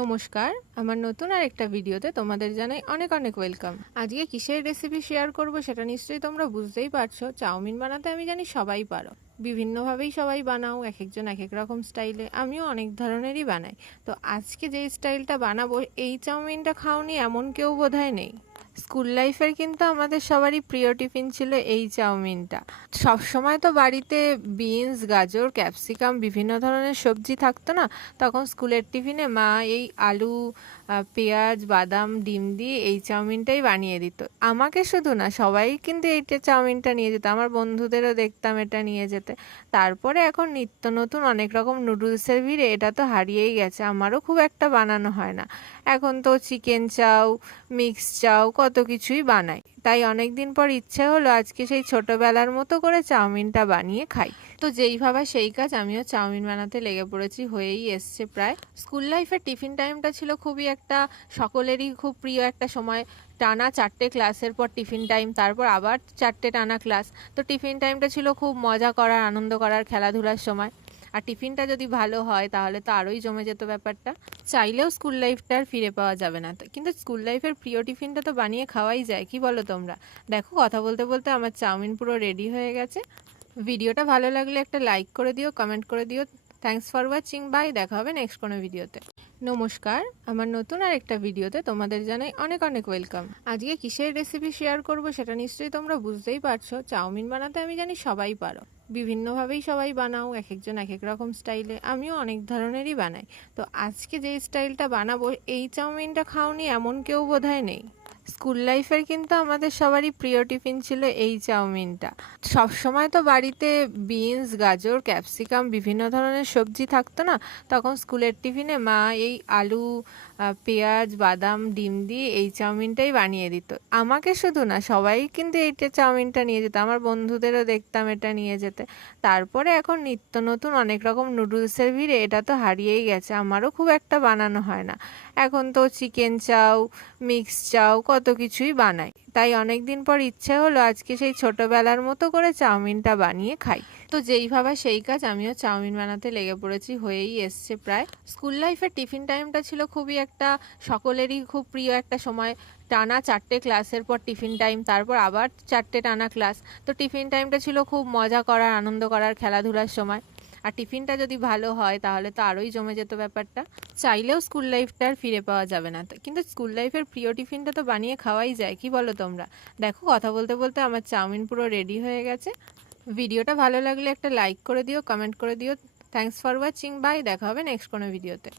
নমস্কার, আমার নতুন আরেকটা ভিডিওতে তোমাদের জানাই অনেক অনেক ওয়েলকাম। আজকে কিসের রেসিপি শেয়ার করব সেটা নিশ্চয়ই তোমরা বুঝতেই পারছো। চাউমিন বানাতে আমি জানি সবাই পারো, বিভিন্নভাবেই সবাই বানাও, এক একজন এক এক রকম স্টাইলে, আমিও অনেক ধরনেরই বানাই। তো আজকে যে স্টাইলটা বানাবো, এই চাউমিনটা খাওনি এমন কেউ বোধহয় নেই। স্কুল লাইফের কিন্তু আমাদের সবারই প্রিয় টিফিন ছিল এই চাউমিনটা। সব সময় তো বাড়িতে বিনস, গাজর, ক্যাপসিকাম বিভিন্ন ধরনের সবজি থাকতো না। তখন স্কুলের টিফিনে মা এই আলু, পেঁয়াজ, বাদাম, ডিম দিয়ে এই চাউমিনটাই বানিয়ে দিত। আমাকে শুধু না, সবাই কিন্তু এইটা চাউমিনটা নিয়ে যেত, আমার বন্ধুদেরও দেখতাম এটা নিয়ে যেতে। তারপরে এখন নিত্য নতুন অনেক রকম নুডলসের ভিড়ে এটা তো হারিয়েই গেছে, আমারও খুব একটা বানানো হয় না। এখন তো চিকেন চাউ, মিক্স চাউ, কত কিছুই বানাই। তাই অনেক দিন পর ইচ্ছে হলো আজকে সেই ছোটবেলার মতো করে চাউমিনটা বানিয়ে খাই। তো যেই ভাবা সেই কাজ, আমিও চাউমিন বানাতে লেগে পড়েছি, হয়েই এসছে প্রায়। স্কুল লাইফের টিফিন টাইমটা ছিল খুবই একটা সকলেরই খুব প্রিয় একটা সময়। টানা 4টে ক্লাসের পর টিফিন টাইম, তারপর আবার 4টে টানা ক্লাস। তো টিফিন টাইমটা ছিল খুব মজা করার, আনন্দ করার, খেলাধুলার সময়। আর টিফিনটা যদি ভালো হয় তাহলে তো আরোই জমে যেত ব্যাপারটা। চাইলেও স্কুল লাইফটা আর ফিরে পাওয়া যাবে না, কিন্তু স্কুল লাইফের প্রিয় টিফিনটা তো বানিয়ে খাওয়াই যায়, কি বলো তোমরা? দেখো, কথা বলতে বলতে আমার চাউমিন পুরো রেডি হয়ে গেছে। ভিডিওটা ভালো লাগলে একটা লাইক করে দিও, কমেন্ট করে দিও। থ্যাঙ্কস ফর ওয়াচিং, বাই, দেখা হবে নেক্সট কোনো ভিডিওতে। নমস্কার, আমার নতুন আরেকটা ভিডিওতে তোমাদের জানাই অনেক অনেক ওয়েলকাম। আজকে কিসের রেসিপি শেয়ার করব সেটা নিশ্চয়ই তোমরা বুঝতেই পারছো। চাউমিন বানাতে আমি জানি সবাই পারো, বিভিন্নভাবেই সবাই বানাও, এক একজন এক এক রকম স্টাইলে, আমিও অনেক ধরনেরই বানাই। তো আজকে যে স্টাইলটা বানাবো, এই চাউমিনটা খাওনি এমন কেউ বোধহয় নেই। স্কুল লাইফের কিন্তু আমাদের সবারই প্রিয় টিফিন ছিল এই চাউমিনটা। সব সময় তো বাড়িতে বিনস, গাজর, ক্যাপসিকাম বিভিন্ন ধরনের সবজি থাকতো না। তখন স্কুলের টিফিনে মা এই আলু, পেঁয়াজ, বাদাম, ডিম দিয়ে এই চাউমিনটাই বানিয়ে দিত। আমাকে শুধু না, সবাই কিন্তু এইটা চাউমিনটা নিয়ে যেত, আমার বন্ধুদেরও দেখতাম এটা নিয়ে যেতে। তারপরে এখন নিত্য নতুন অনেক রকম নুডলসের ভিড়ে এটা তো হারিয়েই গেছে, আমারও খুব একটা বানানো হয় না। এখন তো চিকেন চাউ, মিক্স চাউ, কত কিছুই বানাই। তাই অনেক দিন পর ইচ্ছে হলো আজকে সেই ছোটবেলার মতো করে চাউমিনটা বানিয়ে খাই। তো যেই ভাবা সেই কাজ, আমিও চাউমিন বানাতে লেগে পড়েছি, হয়েই এসছে প্রায়। স্কুল লাইফের টিফিন টাইমটা ছিল খুবই একটা সকলেরই খুব প্রিয় একটা সময়। টানা 4টে ক্লাসের পর টিফিন টাইম, তারপর আবার 4টে টানা ক্লাস। তো টিফিন টাইমটা ছিল খুব মজা করার, আনন্দ করার, খেলাধুলার সময়। আর টিফিনটা যদি ভালো হয় তাহলে তো আরোই জমে যেত ব্যাপারটা। চাইলেও স্কুল লাইফটা আর ফিরে পাওয়া যাবে না, কিন্তু স্কুল লাইফের প্রিয় টিফিনটা তো বানিয়ে খাওয়াই যায়, কি বলো তোমরা? দেখো, কথা বলতে বলতে আমার চাউমিন পুরো রেডি হয়ে গেছে। ভিডিওটা ভালো লাগলে একটা লাইক করে দিও, কমেন্ট করে দিও। থ্যাঙ্কস ফর ওয়াচিং, বাই, দেখা হবে নেক্সট কোনো ভিডিওতে।